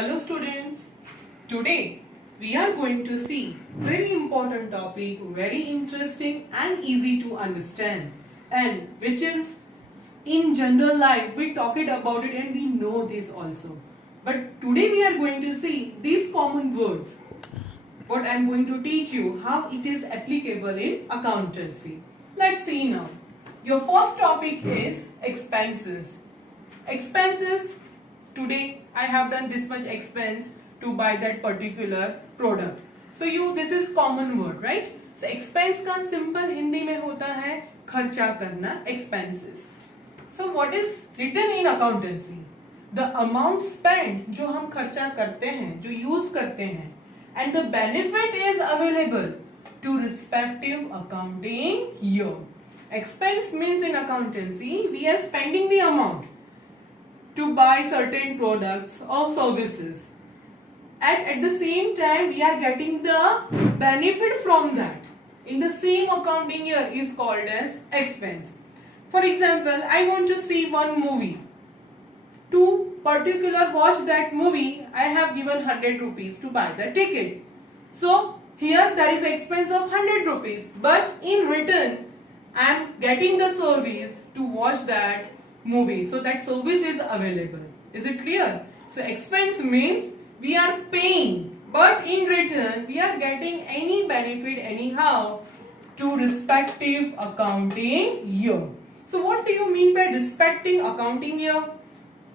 Hello students, today we are going to see very important topic, very interesting and easy to understand, and which is in general life we talked about it and we know this also. But today we are going to see these common words. What I am going to teach you how it is applicable in accountancy. Let's see now. Your first topic is expenses. Expenses. Today I have done this much expense to buy that particular product. So this is common word, right? So expense का simple Hindi में होता है खर्चा करना, expenses. So what is written in accountancy? The amount spent जो हम खर्चा करते हैं, जो use करते हैं, and the benefit is available to respective accounting year. Expense means in accountancy we are spending the amount to buy certain products or services, and at the same time we are getting the benefit from that in the same accounting year is called as expense. For example, I want to see one movie. To particular watch that movie, I have given 100 rupees to buy the ticket. So here there is expense of 100 rupees, but in return I am getting the service to watch that movie. So that service is available. Is it clear? So expense means we are paying, but in return we are getting any benefit anyhow to respective accounting year. So what do you mean by respecting accounting year?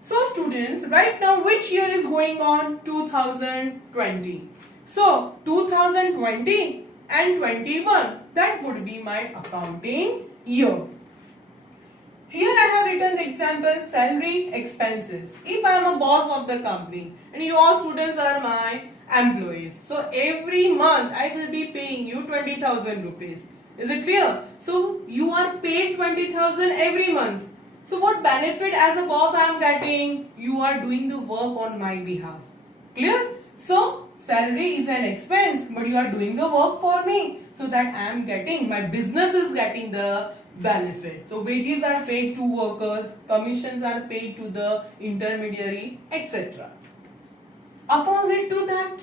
So students, right now which year is going on? 2020. So 2020 and 21, that would be my accounting year. Here I have written the example salary expenses. If I am a boss of the company and you all students are my employees, so every month I will be paying you 20,000 rupees. Is it clear? So you are paid 20,000 every month. So what benefit as a boss I am getting? You are doing the work on my behalf. Clear? So salary is an expense, but you are doing the work for me, so that I am getting, my business is getting the benefit. So wages are paid to workers, commissions are paid to the intermediary, etc. Opposite to that,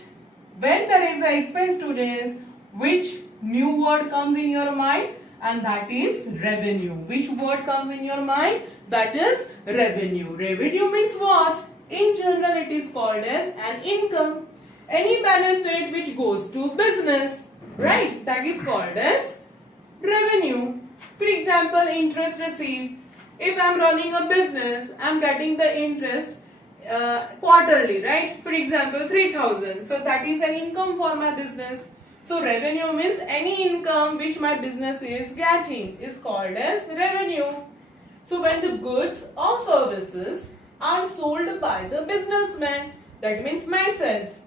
when there is an expense, students, which new word comes in your mind? And that is revenue. Which word comes in your mind? That is revenue. Revenue means what? In general it is called as an income. Any benefit which goes to business, right? That is called as revenue. For example, interest received. If I am running a business, I am getting the interest quarterly, right? For example, 3,000. So that is an income for my business. So revenue means any income which my business is getting is called as revenue. So when the goods or services are sold by the businessman, that means myself,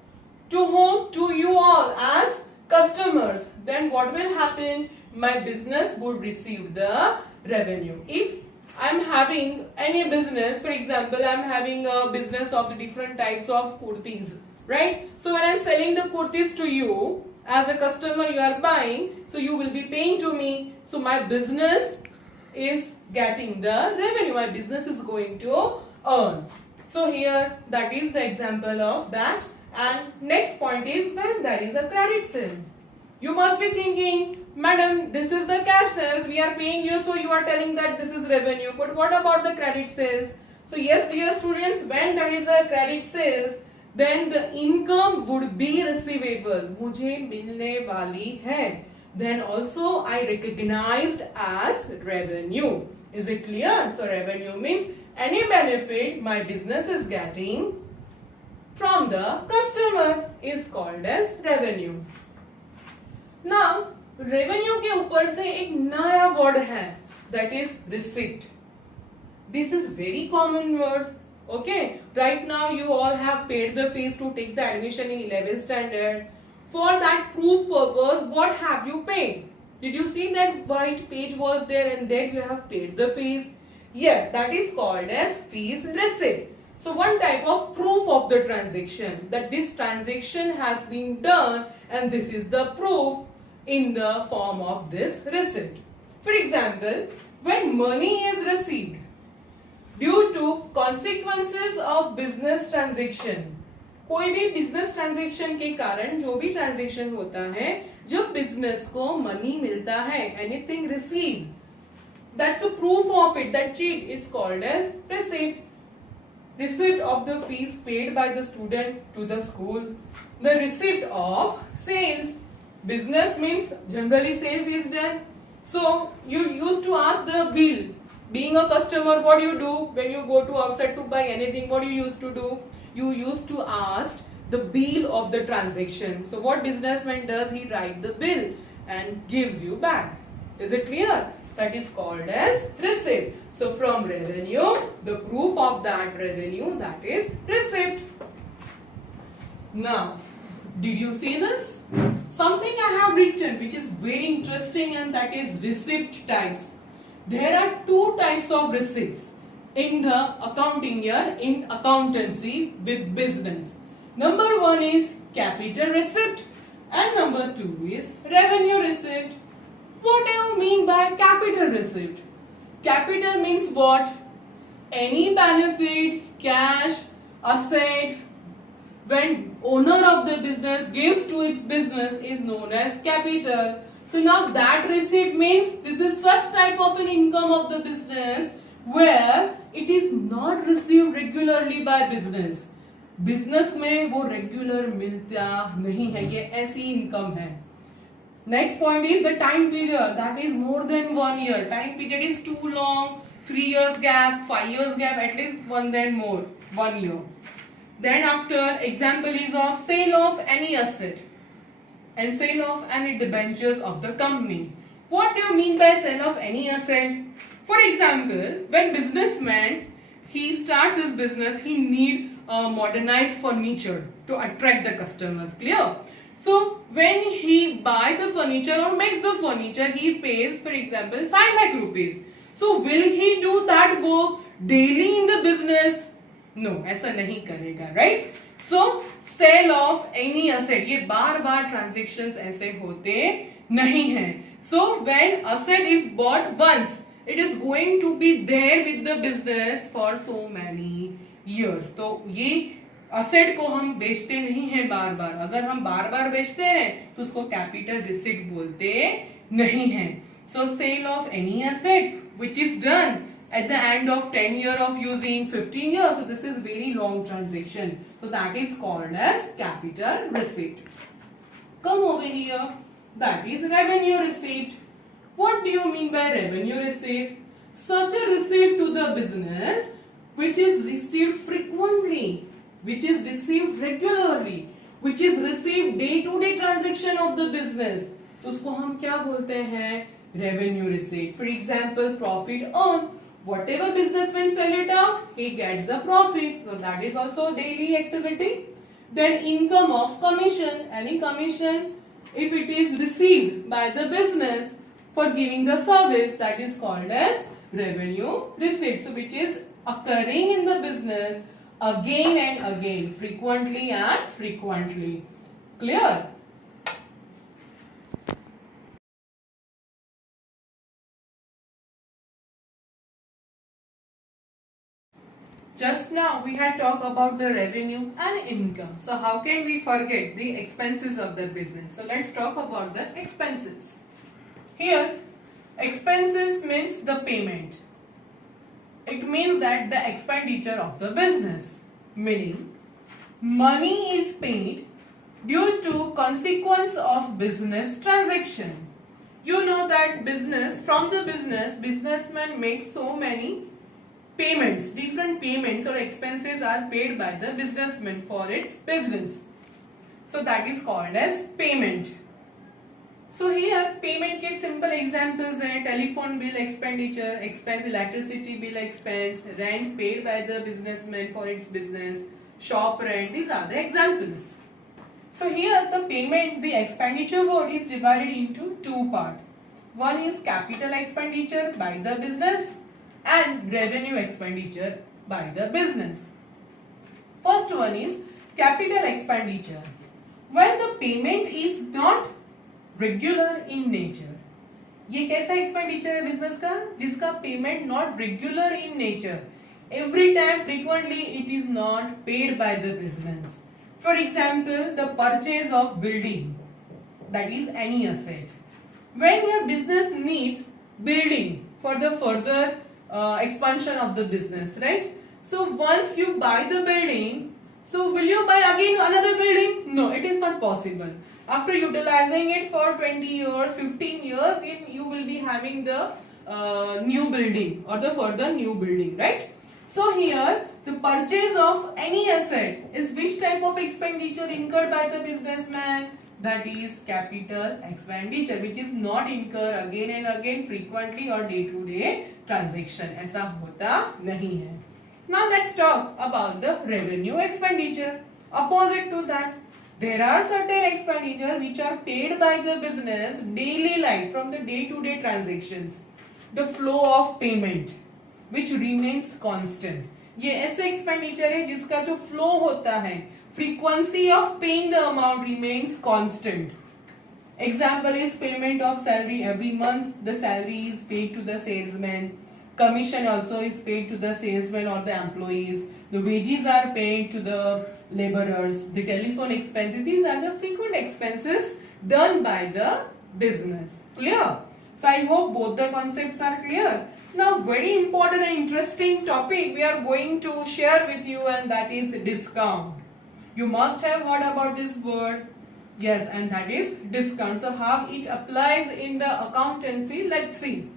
to whom? To you all as customers, then what will happen? My business would receive the revenue. If I am having any business, for example, I am having a business of the different types of kurtis, right? So when I am selling the kurtis to you, as a customer you are buying, so you will be paying to me. So my business is getting the revenue. My business is going to earn. So here that is the example of that. And next point is when there is a credit sales. You must be thinking, madam, this is the cash sales, we are paying you, so you are telling that this is revenue. But what about the credit sales? So yes, dear students, when there is a credit sales, then the income would be receivable. मुझे मिलने वाली है. Then also I recognized as revenue. Is it clear? So revenue means any benefit my business is getting from the customer is called as revenue. Now revenue के ऊपर से एक नया word है, that is receipt. This is very common word. Okay, right now you all have paid the fees to take the admission in 11th standard. For that proof purpose, what have you paid? Did you see that white page was there and there you have paid the fees? Yes, that is called as fees receipt. So one type of proof of the transaction, that this transaction has been done and this is the proof in the form of this receipt. For example, when money is received due to consequences of business transaction, कोई भी business transaction के कारण जो भी transaction होता है, जब business को मनी मिलता है, anything receive, that's a proof of it, that chit is called as receipt. Receipt of the fees paid by the student to the school. The receipt of sales. Business means generally sales is done. So you used to ask the bill. Being a customer, what you do when you go to outside to buy anything? What you used to do? You used to ask the bill of the transaction. So what businessman does? He write the bill and gives you back. Is it clear? That is called as receipt. So from revenue, the proof of that revenue, that is receipt. Now, did you see this? Something I have written which is very interesting, and that is receipt types. There are two types of receipts in the accounting year, in accountancy with business. Number one is capital receipt and number two is revenue receipt. What do you mean by capital receipt? Capital means what? Any benefit, cash, asset, when owner of the business gives to its business is known as capital. So now that receipt means this is such type of an income of the business where it is not received regularly by business. Business में वो regular मिलता नहीं है, ये ऐसी income है. Next point is the time period, that is more than 1 year. Time period is too long, 3 years gap, 5 years gap, at least one then more, 1 year. Then after, example is of sale of any asset and sale of any debentures of the company. What do you mean by sale of any asset? For example, when businessman he starts his business, he need modernized furniture to attract the customers. Clear? So when he buy the furniture or makes the furniture, he pays, for example, 5 lakh rupees. So will he do that work daily in the business? No, ऐसा नहीं करेगा, right? So sale of any asset, ये बार-बार transactions ऐसे होते नहीं हैं. So when asset is bought once, it is going to be there with the business for so many years. तो ये असेट को हम बेचते नहीं हैं बार बार. अगर हम बार बार बेचते हैं तो उसको कैपिटल रिसीट बोलते नहीं हैं. So sale of any asset which is done at the end of 10 year of using, 15 years, so this is very long transaction, so that is called as capital receipt. Come over here, that is revenue receipt. What do you mean by revenue receipt? Such a receipt to the business which is received frequently, which is received regularly, which is received day to day transaction of the business. तो उसको हम क्या बोलते हैं? Revenue receipt. For example, profit earned. Whatever businessman sell it out, he gets the profit. So that is also daily activity. Then income of commission. Any commission, if it is received by the business for giving the service, that is called as revenue receipt. So which is occurring in the business again and again, frequently and frequently. Clear? Just now we had talked about the revenue and income. So how can we forget the expenses of the business? So let's talk about the expenses. Here, expenses means the payment. It means that the expenditure of the business, meaning money is paid due to consequence of business transaction. You know that business, from the businessman makes so many payments, different payments or expenses are paid by the businessman for its business. So that is called as payment. So here payment के simple examples हैं telephone bill expenditure, expense electricity bill expense, rent paid by the businessman for its business, shop rent. These are the examples. So here the payment, the expenditure word is divided into two parts. One is capital expenditure by the business and revenue expenditure by the business. First one is capital expenditure. When the payment is not regular in nature. ये कैसा expenditure है business का? जिसका payment not regular in nature. Every time frequently it is not paid by the business. For example, the purchase of building, that is any asset. When your business needs building for the further expansion of the business, right? So once you buy the building, so will you buy again another building? No, it is not possible. After utilizing it for 20 years, 15 years, then you will be having the new building or the further new building, right? So here, the purchase of any asset is which type of expenditure incurred by the businessman? That is capital expenditure, which is not incur again and again frequently or day to day transaction. ऐसा होता नहीं है. Now let's talk about the revenue expenditure. Opposite to that, there are certain expenditure which are paid by the business daily life from the day to day transactions. The flow of payment which remains constant. ये ऐसे expenditure है जिसका जो flow होता है, frequency of paying the amount remains constant. Example is payment of salary every month. The salary is paid to the salesman. Commission also is paid to the salesman or the employees. The wages are paid to the laborers. The telephone expenses, these are the frequent expenses done by the business. Clear? So I hope both the concepts are clear. Now very important and interesting topic we are going to share with you, and that is discount. You must have heard about this word. Yes, and that is discount. So how it applies in the accountancy, let's see.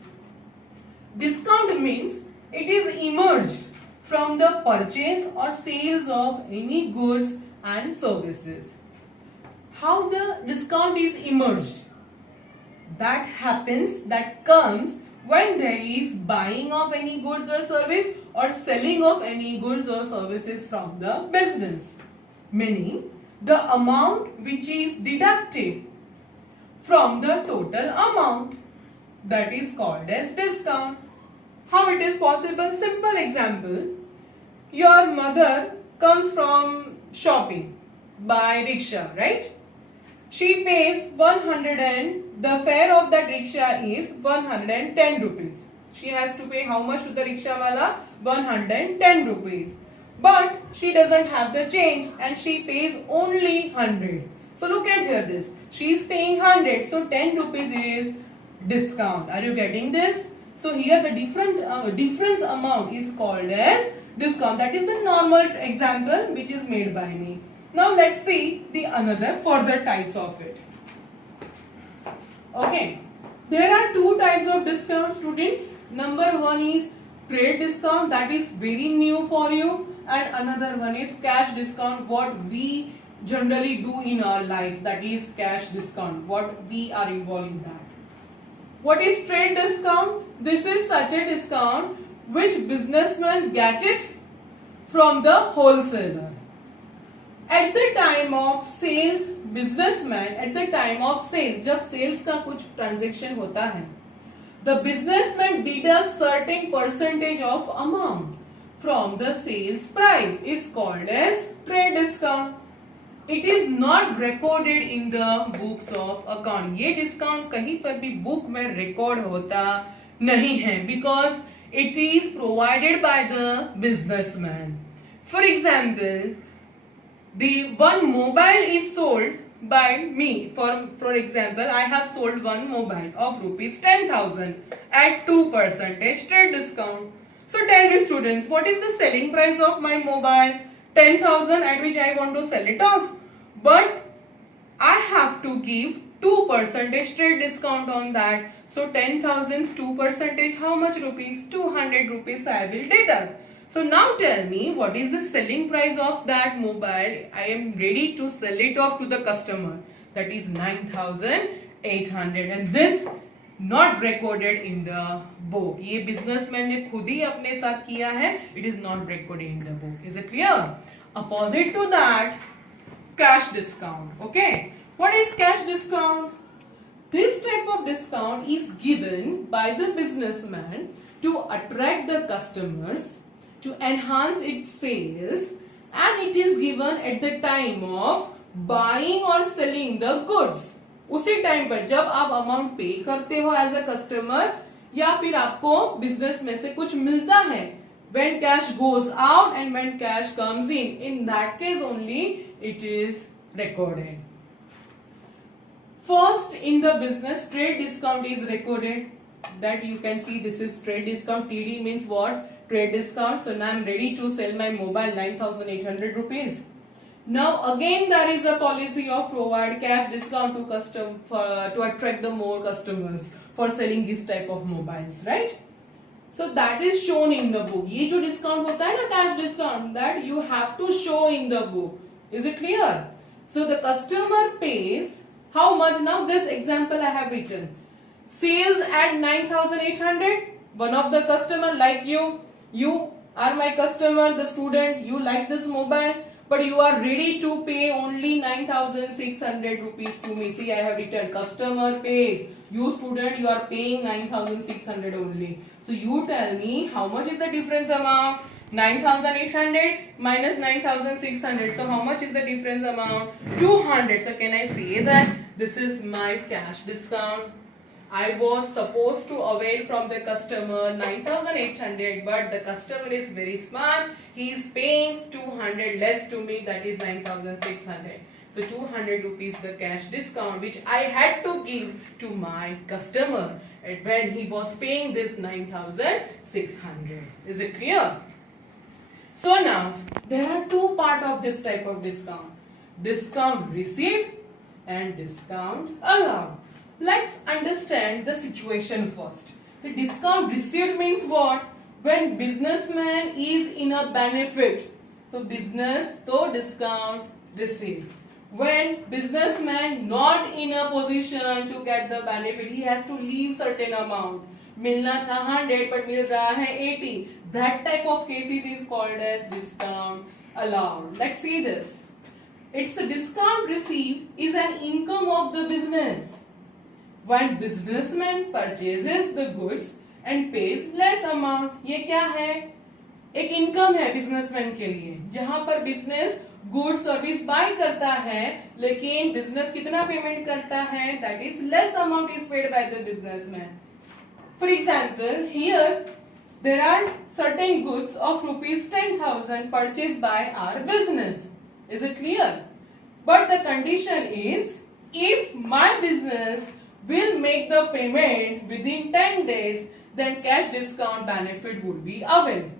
Discount means it is emerged from the purchase or sales of any goods and services. How the discount is emerged? That happens, that comes when there is buying of any goods or service or selling of any goods or services from the business. Meaning the amount which is deducted from the total amount, that is called as discount. How it is possible? Simple example. Your mother comes from shopping by rickshaw, right? She pays 100 and the fare of that rickshaw is 110 rupees. She has to pay how much to the rickshaw wala? 110 rupees. But she doesn't have the change and she pays only 100. So look at here this. She is paying 100. So 10 rupees is discount. Are you getting this? So here the difference amount is called as discount. That is the normal example which is made by me. Now let's see the another further types of it. Okay. There are two types of discount, students. Number one is trade discount, that is very new for you. And another one is cash discount, what we generally do in our life, that is cash discount, what we are involved in that. What is trade discount? This is such a discount which businessmen get it from the wholesaler. At the time of sales, businessman at the time of sales, जब sales का कुछ transaction होता है, the businessman deducts certain percentage of amount from the sales price is called as trade discount. It is not recorded in the books of account. ये discount कहीं पर भी book में record होता नहीं है, because it is provided by the businessman. For example, the one mobile is sold by me. For example, I have sold one mobile of rupees 10,000 at 2% trade discount. So tell me students, what is the selling price of my mobile? 10,000 at which I want to sell it off. But I have to give 2% trade discount on that. So 10,000's 2%, how much rupees? 200 rupees I will deduct. So now tell me, what is the selling price of that mobile? I am ready to sell it off to the customer. That is 9,800, and this not recorded in the book. ये businessman ने खुद ही अपने साथ किया है. It is not recorded in the book. Is it clear? Opposite to that, cash discount. Okay. What is cash discount? This type of discount is given by the businessman to attract the customers, to enhance its sales, and it is given at the time of buying or selling the goods. उसी time पर जब आप amount पे करते हो as a customer, या फिर आपको बिजनेस में से कुछ मिलता है, when cash goes out and when cash comes in. In that case only it is recorded. First, in the business, trade discount is recorded. That you can see, this is trade discount. TD means what? Trade discount. So now I am ready to sell my mobile 9,800 rupees. Now again there is a policy of provide cash discount to attract the more customers for selling this type of mobiles, right? So that is shown in the book. ये जो discount होता है ना, cash discount, that you have to show in the book. Is it clear? So the customer pays how much? Now this example I have written. Sales at 9,800. One of the customer like you are my customer, the student, you like this mobile, but you are ready to pay only 9,600 rupees to me. See, I have written customer pays. You student, you are paying 9,600 only. So you tell me how much is the difference amount? 9,800 minus 9,600. So how much is the difference amount? 200. So can I say that this is my cash discount? I was supposed to avail from the customer 9,800, but the customer is very smart. He is paying 200 less to me, that is 9,600. So 200 rupees the cash discount which I had to give to my customer when he was paying this 9,600. Is it clear? So now there are two parts of this type of discount. Discount received and discount allowed. Let's understand the situation first. The discount received means what? When businessman is in a benefit. So business to discount received. When businessman not in a position to get the benefit, he has to leave certain amount. मिलना था 100 but मिल रहा है 80. That type of cases is called as discount allowed. Let's see this. It's a discount received is an income of the business. When businessman purchases the goods and pays less amount, ये क्या है? एक income है businessman के लिए, जहां पर business good service by करता है, लेकिन बिजनेस कितना पेमेंट करता है? That is less amount is paid by the businessman. For example, here there are certain goods of rupees 10,000 purchased by our business. Is it clear? But the condition is, if my business will make the payment within 10 days, then cash discount benefit would be availed.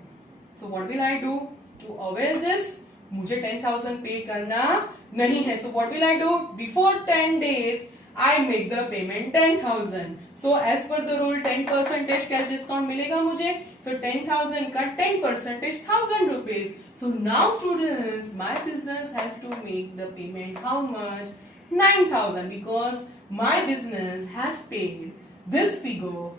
So what will I do to avail this? मुझे 10,000 पे करना नहीं है. So what will I do? Before 10 days, I make the payment 10,000. So as per the rule, 10% cash discount मिलेगा मुझे. So 10,000 का 10% 1,000 rupees. So now students, my business has to make the payment how much? 9,000, because my business has paid this figure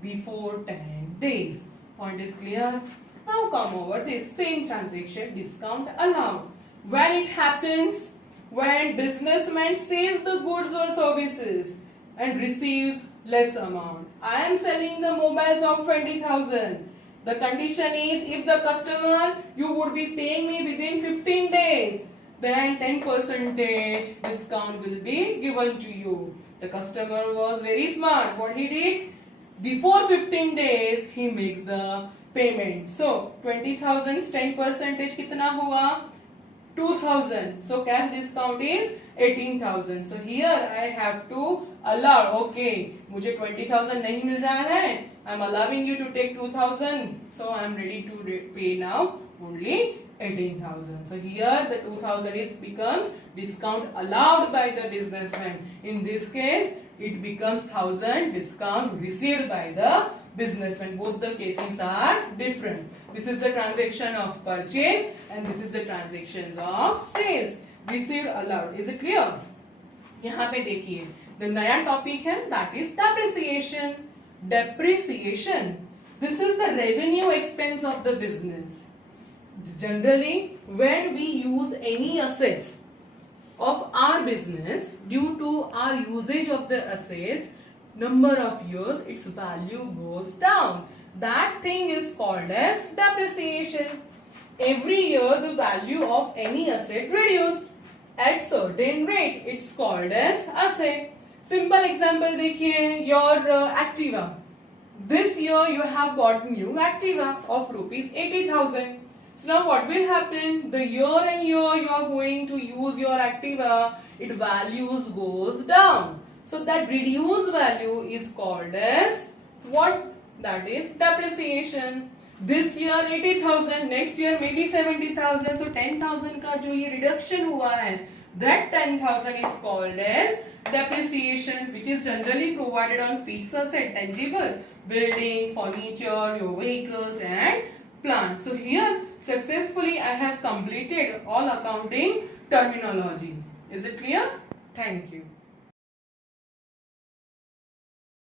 before 10 days. Point is clear? Now come over this same transaction, discount allowed. When it happens, when businessman sells the goods or services and receives less amount. I am selling the mobiles of 20,000. The condition is, if the customer, you would be paying me within 15 days, then 10% discount will be given to you. The customer was very smart. What he did? Before 15 days, he makes the payment. So 20,000 10% कितना हुआ? 2,000. So cash discount is 18,000. So here I have to allow. Okay, मुझे 20,000 नहीं मिल रहा है. I'm allowing you to take 2,000. So I'm ready to pay now only 18,000. So here the 2,000 becomes discount allowed by the businessman. In this case, it becomes 1,000 discount received by the businessman. Both the cases are different. This is the transaction of purchase and this is the transactions of sales. Received allowed. Is it clear? यहाँ पे देखिए, the नया topic है, that is depreciation. Depreciation. This is the revenue expense of the business. Generally, when we use any assets of our business, due to our usage of the assets, number of years, its value goes down. That thing is called as depreciation. Every year the value of any asset reduced at certain rate. It's called as asset. Simple example देखिए, your Activa. this year you have bought new Activa of rupees 80,000. So now what will happen? The year and year you are going to use your Activa, its values goes down. So that reduced value is called as what? That is depreciation. This year 80,000, next year maybe 70,000. So 10,000 का जो ये reduction हुआ है, that 10,000 is called as depreciation, which is generally provided on fixed asset, tangible, building, furniture, your vehicles and plant. So here successfully I have completed all accounting terminology. Is it clear? Thank you.